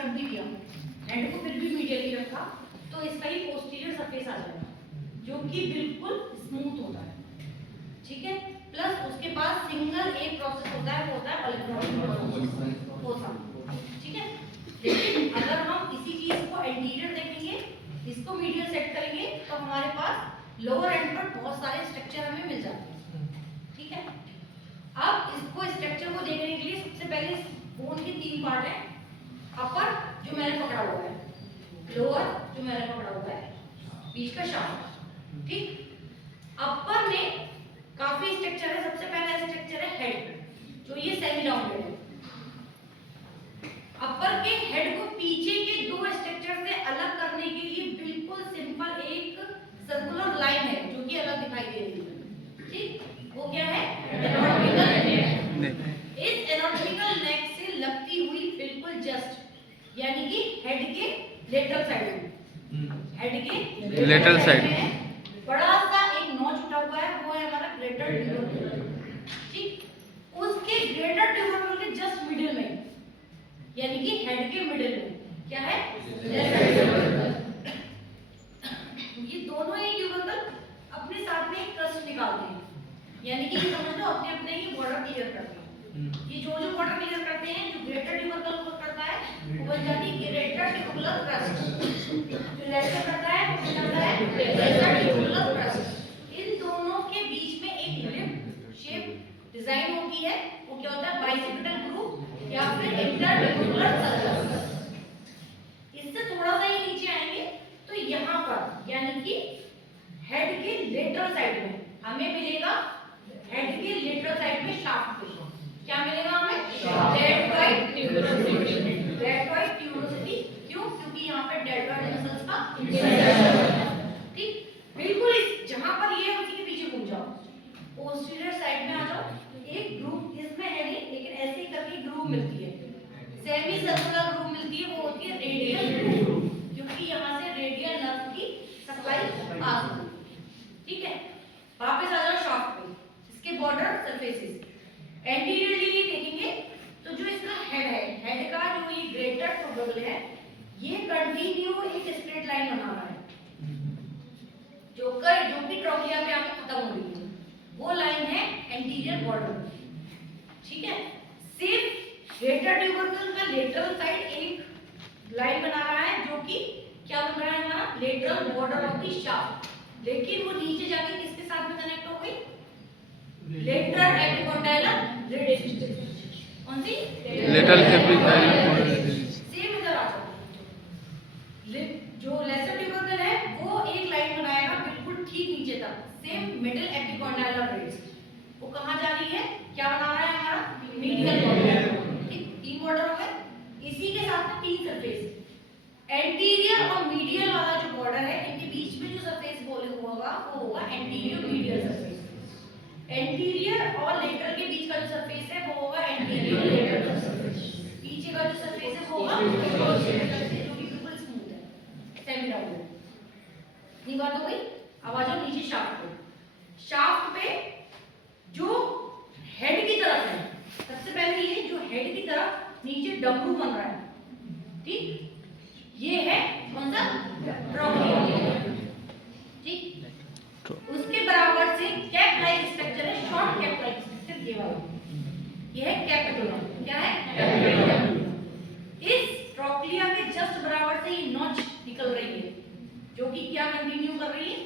कर भी दिया, हेड को फिर भी मीडियली रखा, तो इसका ही पोस्टीरियर सरफेस आ जाएगा जो कि बिल्कुल स्मूथ होता है, ठीक है। प्लस उसके पास सिंगल एक प्रोसेस होता है, वो होता है इलेक्ट्रॉनिक फोसा, ठीक है। लेकिन अगर हम इसी चीज को एंटीरियर देखेंगे, इसको मीडियल सेट करेंगे, तो हमारे पास लोअर एंड पर बहुत सारे स्ट्रक्चर हमें मिल जाते हैं, ठीक है। अब इसको स्ट्रक्चर को देखने के लिए सबसे पहले इस बोन के 3 पार्ट है। अपर जो मैंने पकड़ा हुआ है, लोअर जो मैंने पकड़ा हुआ है, बीच का शाफ्ट, ठीक। अपर में काफी स्ट्रक्चर है। सबसे पहला स्ट्रक्चर है हेड, जो ये सेमी राउंडेड है। अपर के हेड को पीछे के 2 स्ट्रक्चर से अलग करने के लिए बिल्कुल सिंपल एक सर्कुलर लाइन है जो कि अलग दिखाई दे रही है, ठीक। वो क्या है? एनाटॉमिकल नेक। इस एनाटॉमिकल नेक से लगती हुई बिल्कुल जस्ट, यानी कि हेड के लेटरल साइड में, हेड के लेटरल साइड में बड़ा सा एक नॉच उठा हुआ है, वो है हमारा ग्रेटर ट्यूबरकल, ठीक। उसके ग्रेटर ट्यूबरकल के जस्ट मिडिल में, यानी कि हेड के मिडिल में क्या है? Lateral tubercle. ये दोनों ही ट्यूबरकल अपने साथ में एक क्रस्ट निकालते हैं, यानी कि ये समझ लो अपने अपने ही बॉर्डर क्लियर करते हैं। ये जो जो बॉर्डर क्लियर करते हैं, जो ग्रेटर ट्यूबरकल को करता है वो बन जाती है ग्रेटर ट्यूबुलर क्रस्ट, जो लेटर करता है वो बनता है लेटर ट्यूबुलर क्रस्ट। इन दोनों के बीच में एक लिप शेप डिजाइन होती है, वो क्या होता है? बाइसेक्टल ग्रूव या फिर इंटरट्यूबुलर सर्कल। इससे थोड़ा सा ही नीचे आएंगे तो यहाँ पर, यानी कि हेड के लेटरल साइड में हमें मिलेगा, हेड के लेटरल साइड में शाफ्ट पे क्या मिलेगा हमें? Deltoid tuberosity. डेल्टॉइड ट्यूबरोसिटी क्यों? क्योंकि यहाँ पे डेल्टॉइड मसल्स का इंसर्शन है, ठीक। बिल्कुल इस जहाँ पर ये उसी के पीछे घूम जाओ, पोस्टीरियर साइड में आ जाओ, एक ग्रूव इसमें है नहीं, लेकिन ऐसे ही करके ग्रूव मिलती है, सेमी सर्कुलर ग्रूव मिलती है, वो होती है रेडियल ग्रूव, क्योंकि यहाँ से रेडियल नर्व की सप्लाई आ सकती है, ठीक है। वापस आ जाओ शाफ्ट पे, इसके बॉर्डर सरफेसेस एंटीरियरली ये देखेंगे तो जो इसका हेड है, हेड का जो ये ग्रेटर ट्यूबरकल है, ये कंटिन्यू एक स्ट्रेट लाइन बना रहा है, जो कि ट्रोकिया पे आके खत्म हो रही है, वो लाइन है एंटीरियर बॉर्डर, ठीक है। सिर्फ ग्रेटर ट्यूबरकल का लेटरल साइड एक लाइन बना रहा है, जो कि क्या बन रहा है हमारा? Lateral border of the shaft, लेकिन वो नीचे जाके किसके साथ में कनेक्ट हो गई? Lateral epicondylar ridges. कौन सी? Lateral epicondylar ridges. सेम इधर आ जाओ, जो लेसर ट्यूबरकल है वो एक लाइन बनाएगा बिल्कुल ठीक नीचे तक, सेम मिडिल एपिकोंडाइलर रिड्स। वो कहाँ जा रही है? क्या बना रहा है हमारा? मीडियल बॉर्डर, ठीक। 3 बॉर्डर हो गए, इसी के साथ में 3 सरफेस, एंटीरियर और मीडियल वाला जो बॉर्डर है, इनके बीच में जो सरफेस होगा वो होगा एंटीरियर मीडियल सरफेस। एंटीरियर और लेटरल के बीच का जो सरफेस है वो होगा एंटीरियर लेटरल सरफेस। पीछे का जो सरफेस है वो होगा पोस्टीरियर सरफेस, जो कि बिल्कुल स्मूथ है, सेमी राउंड। ये बात हो गई। अब आ जाओ नीचे शाफ्ट पे। शाफ्ट पे जो हेड की तरफ है, सबसे पहले ये जो हेड की तरफ नीचे डमरू बन रहा है, ठीक। ये है कौन सा? ट्रोकिया, ठीक। उसके बराबर से कैप लाइक स्ट्रक्चर है, शॉर्ट कैप लाइक स्ट्रक्चर ये वाला, ये है कैपिटुलम। क्या है? कैपिटुलम। इस ट्रोक्लिया के जस्ट बराबर से ये नॉच निकल रही है, जो कि क्या कंटिन्यू कर रही है?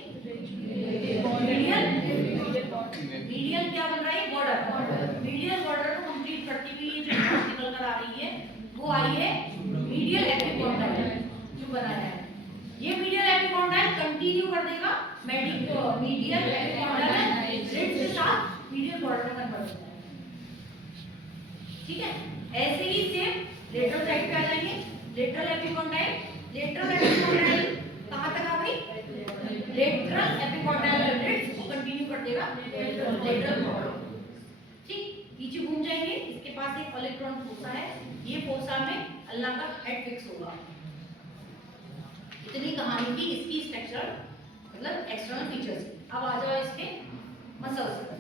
मीडियल क्या बन रहा है? बॉर्डर। मीडियल बॉर्डर को कंप्लीट करती हुई ये जो नॉच निकल कर आ रही है, वो आई है मीडियल एपिकोंडाइल जो बनाया है। ये मीडियल एपिकोंडाइल कंटिन्यू कर देगा मीडियल एपिकोंडाइल रिड्स के साथ मीडियल बॉर्डर में कन्वर्ट होता है, ठीक है। ऐसे ही सेम लेटरल साइड पे आ जाएंगे, लेटरल एपिकोंडाइल। लेटरल एपिकोंडाइल कहां तक आ गई? लेटरल एपिकोंडाइल रिड्स को कंटिन्यू कर देगा लेटरल बॉर्डर, ठीक। पीछे घूम जाएंगे, इसके पास एक इलेक्ट्रॉन फोसा है, ये फोसा में अल्लाह का हेड फिक्स होगा। इतनी कहानी की इसकी स्ट्रक्चरल मतलब एक्सटर्नल फीचर्स। अब आ जाओ इसके मसल्स।